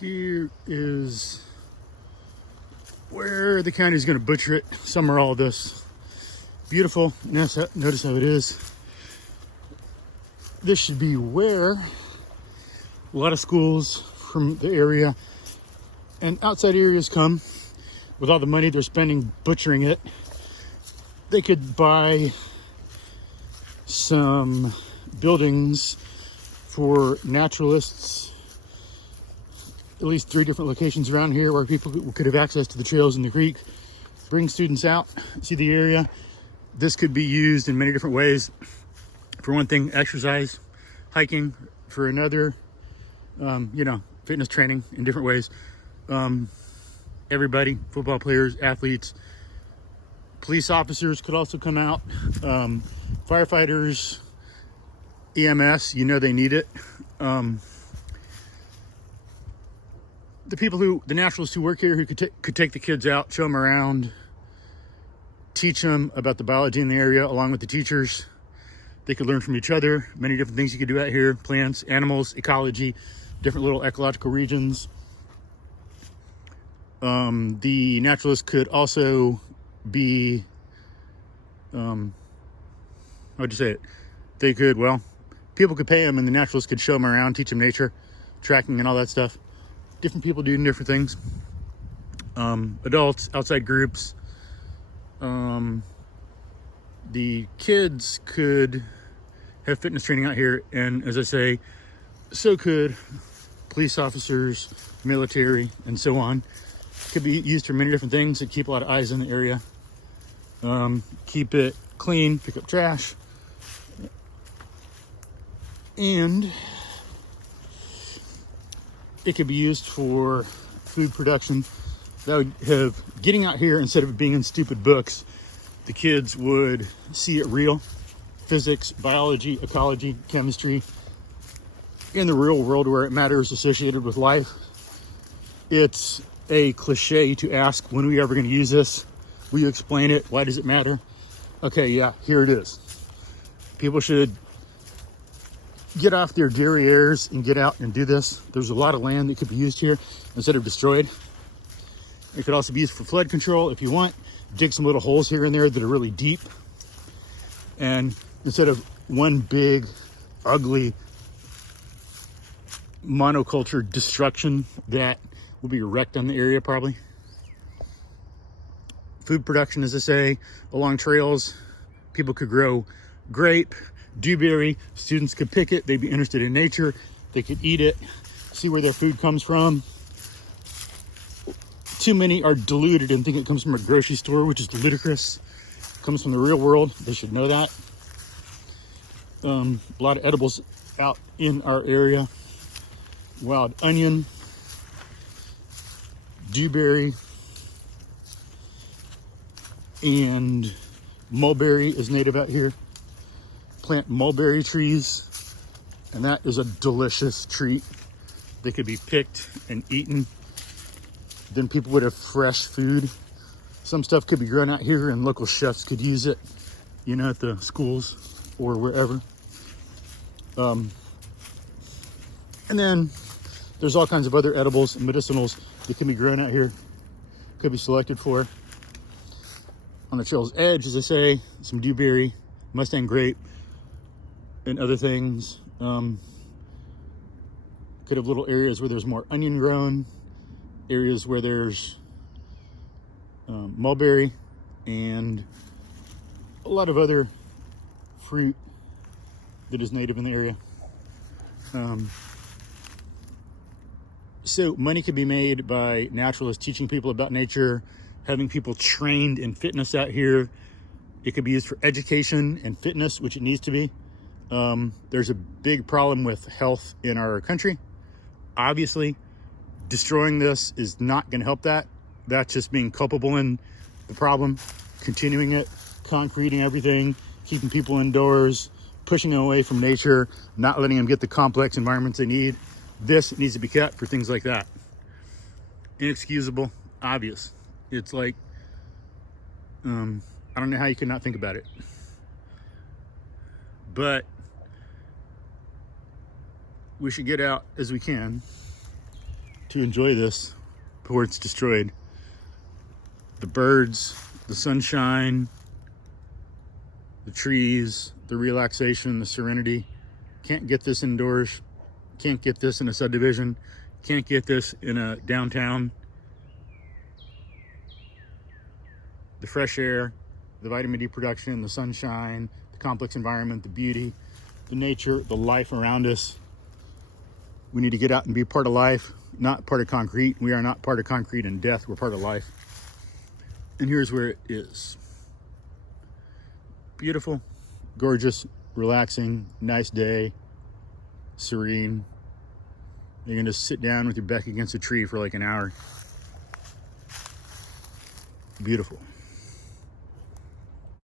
Here is where the county is going to butcher it. Summer all this. Beautiful. Notice how it is. This should be where a lot of schools from the area and outside areas come. With all the money they're spending butchering it, they could buy some buildings for naturalists. At least 3 different locations around here where people could have access to the trails in the creek. Bring students out, see the area. This could be used in many different ways. For one thing, exercise, hiking. For another, fitness training in different ways. Everybody, football players, athletes, police officers could also come out. Firefighters, EMS, they need it. The naturalists who work here who could take the kids out, show them around, teach them about the biology in the area along with the teachers. They could learn from each other. Many different things you could do out here: plants, animals, ecology, different little ecological regions. The naturalists could also be, how'd you say it? They could, people could pay them and the naturalists could show them around, teach them nature, tracking and all that stuff. Different people doing different things. Adults, outside groups. The kids could have fitness training out here, and as I say, so could police officers, military, and so on. Could be used for many different things to keep a lot of eyes in the area. Keep it clean, pick up trash, and it could be used for food production. That would have, getting out here instead of it being in stupid books, the kids would see it real. Physics, biology, ecology, chemistry, in the real world where it matters, associated with life. It's a cliche to ask, when are we ever going to use this? Will you explain it? Why does it matter? Okay, yeah, here it is. People should get off their derrieres and get out and do this. There's a lot of land that could be used here instead of destroyed. It could also be used for flood control if you want. Dig some little holes here and there that are really deep. And instead of one big, ugly monoculture destruction that will be wrecked on the area probably. Food production, as I say, along trails. People could grow grape, dewberry. Students could pick it. They'd be interested in nature. They could eat it, see where their food comes from. Too many are deluded and think it comes from a grocery store, which is ludicrous. It comes from the real world. They should know that. A lot of edibles out in our area. Wild onion, dewberry, and mulberry is native out here. Plant mulberry trees, and that is a delicious treat. They could be picked and eaten. Then people would have fresh food. Some stuff could be grown out here and local chefs could use it, at the schools or wherever. And then there's all kinds of other edibles and medicinals that can be grown out here, could be selected for. On the trail's edge, as I say, some dewberry, Mustang grape, and other things. Could have little areas where there's more onion grown, areas where there's mulberry, and a lot of other fruit that is native in the area. So money could be made by naturalists teaching people about nature, having people trained in fitness out here. It could be used for education and fitness, which it needs to be. There's a big problem with health in our country. Obviously, destroying this is not going to help that. That's just being culpable in the problem, continuing it, concreting everything, keeping people indoors, pushing them away from nature, not letting them get the complex environments they need. This needs to be kept for things like that. Inexcusable, obvious. It's like, I don't know how you could not think about it. But we should get out as we can to enjoy this before it's destroyed. The birds, the sunshine, the trees, the relaxation, the serenity. Can't get this indoors. Can't get this in a subdivision. Can't get this in a downtown. The fresh air, the vitamin D production, the sunshine, the complex environment, the beauty, the nature, the life around us. We need to get out and be part of life, not part of concrete. We are not part of concrete and death. We're part of life. And here's where it is. Beautiful, gorgeous, relaxing, nice day, serene. You're gonna sit down with your back against a tree for like an hour. Beautiful.